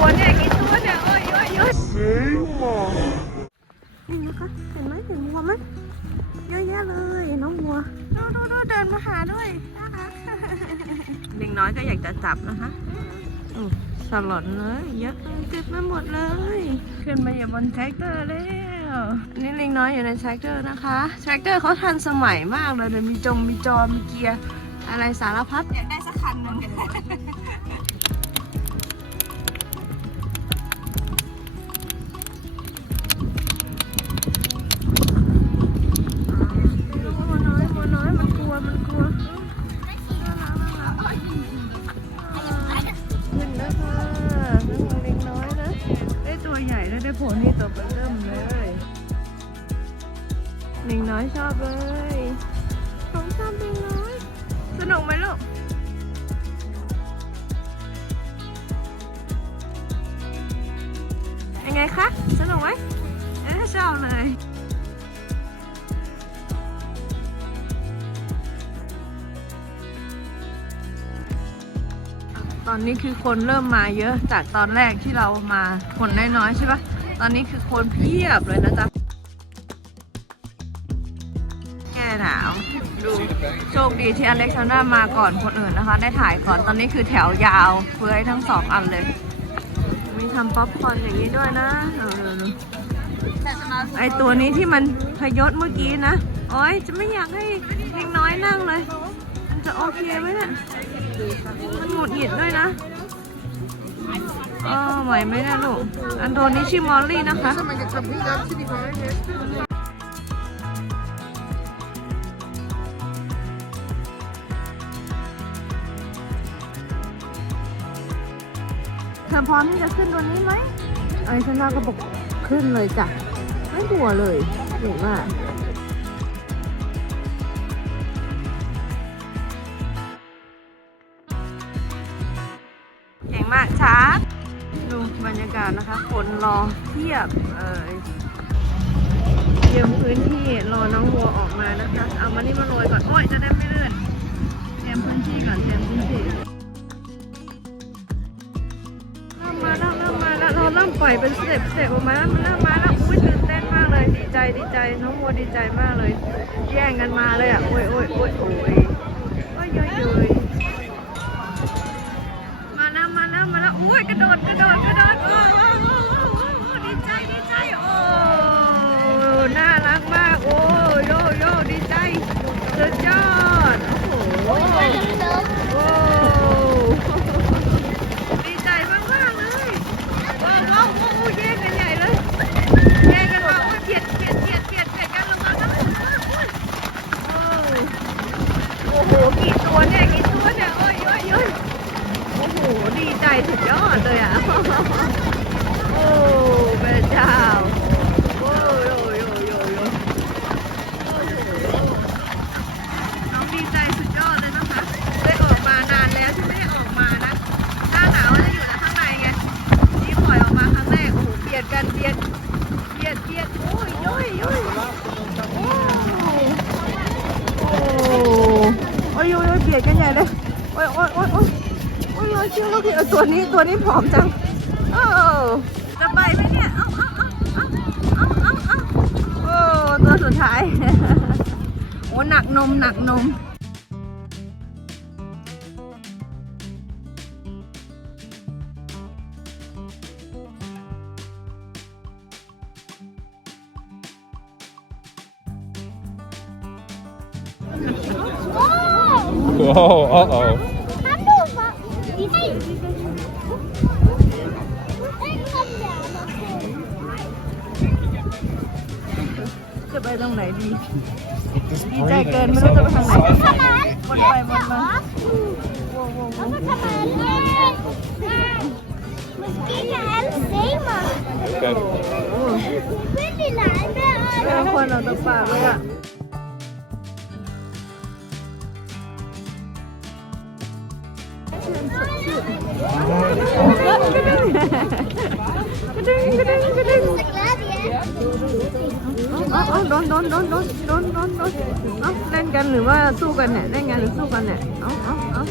ตัวเนี่ยกี่ตัวเนี่ยโอ้ยโอ้ยโอ้ยอะคะเห็นไหมเห็นวัวไหมเยอะแยะเลยน้องวัวดูดูดูเดินมาหาด้วยน่ารักเด็กน้อยก็อยากจะจับนะคะอืมสลอนเลยเยอะเลยเต็มไปหมดเลย ขึ้นมาอยู่บนแท็กเตอร์แล้วนี่ลิงน้อยอยู่ในแท็กเตอร์นะคะแท็กเตอร์เขาทันสมัยมากเลยมีจงมีจอมีเกียร์อะไรสารพัดอยากได้สักคันหนึ่ง ชอบเลยผมชอบเล็กน้อยสนุกไหมลูกยังไงคะ สนุกไหมเอ๊ะชอบเลยตอนนี้คือคนเริ่มมาเยอะจากตอนแรกที่เรามาคนน้อยๆใช่ปะตอนนี้คือคนเพียบเลยนะจ๊ะ หนาว ดูโชคดีที่อเล็กซานดรามาก่อนคนอื่นนะคะ ได้ถ่ายก่อนตอนนี้คือแถวยาวเฟื้อยทั้งสองอันเลย มีทำป๊อปคอร์นอย่างนี้ด้วยนะไอตัวนี้ที่มันพยศเมื่อกี้นะโอ้ยจะไม่อยากให้เล็กน้อยนั่งเลย มันจะโอเคไหมเนี่ยมันหงุดหงิดด้วยนะเออไหวไหมนะลูก อันโดนี้ชื่อมอลลี่นะคะ อพร้อมที่จะขึ้นตัวนี้ไหมไอ้ชนาก็บอกขึ้นเลยจ้ะ ไม่กลัวเลยเก่งมากเก่งมากช้าดูบรรยากาศนะคะ คนรอเทียบเอ่ยเตรียมพื้นที่รอน้องวัวออกมานะคะ เอามานี่มาโรยก่อน โอ้ยจะได้ไม่เลื่อนเตรียมพื้นที่ก่อนเตรียมพื้นที่ มปล่อยเป็นสเต็ปสเต็ปออกมาแล้วมันเริ่มมาแล้วอุ้ยตื่นเต้นมากเลยดีใจดีใจน้องมัวดีใจมากเลย แย่งกันมาเลยอะโอ้ยโอ้ยโอ้ยโอ้ยโอ้ยโอ้ยมาแล้วมาแล้วมาแล้วอุ้ยกระโดดกระโดดกระโดดโอ้โอ้โอ้โอ้โอ้ดีใจดีใจโอ้น่ารักมากโอ้โยโยดีใจสุดยอดโอ้โหโอ้ดีใจมากมากๆเลยว้าวว้าวโอ้โหแย่งกันใหญ่เลยแย่งกันมาโอ้ยเบียดเบียดเบียดเบียดเบียดกันลงมาแล้วโอ้โหกี่ตัวเนี่ยกี่ตัวเนี่ยโอ้ยโอ้ยโอ้ย โอ้โห ดีใจ สุดยอดเลยอะ โอ้พระเจ้าโอ้ยโอ้ยโอ้ยโอ้ยโอ้ยน้องดีใจสุดยอดเลยนะคะ ได้ออกมานานแล้วที่ไม่ได้ออกมานะ หน้าหนาวจะอยู่แต่ข้างในไง นี่ปล่อยออกมาครั้งแรก โอ้โหเบียดกันเบียดเบียดเบียดโอ้ยโอ้ยโอ้ยโอ้ยโอ้ยโอ้ยโยเบียดกันใหญ่เลย โอ้ยโอ้ยโอ้ย โอ้ยเชื่อเราคิดเอาตัวนี้ตัวนี้ผอมจังเออจะไปไหมเนี่ยเอาเอาเอาเอาเอาเอาเอาโอ้ตัวสุดท้ายโอ้หนักนมหนักนม Whoa, uh-oh. จะไปตรงไหนดี ดีใจเกินไม่รู้จะไปทางไหนวนไปวนมาโว้วโว้วโว้ว Misschien je hem zeeman. Kijk. Ik vind die lijn เจอคนเอาตะปากเลยอะ กระดึงกระดึงกระดึง เอาเอาโดนโดนโดนโดนโดนโดนโดนเอาเล่นกันหรือว่าสู้กันเนี่ยเล่นกันหรือสู้กันเนี่ยเอาเอาเอา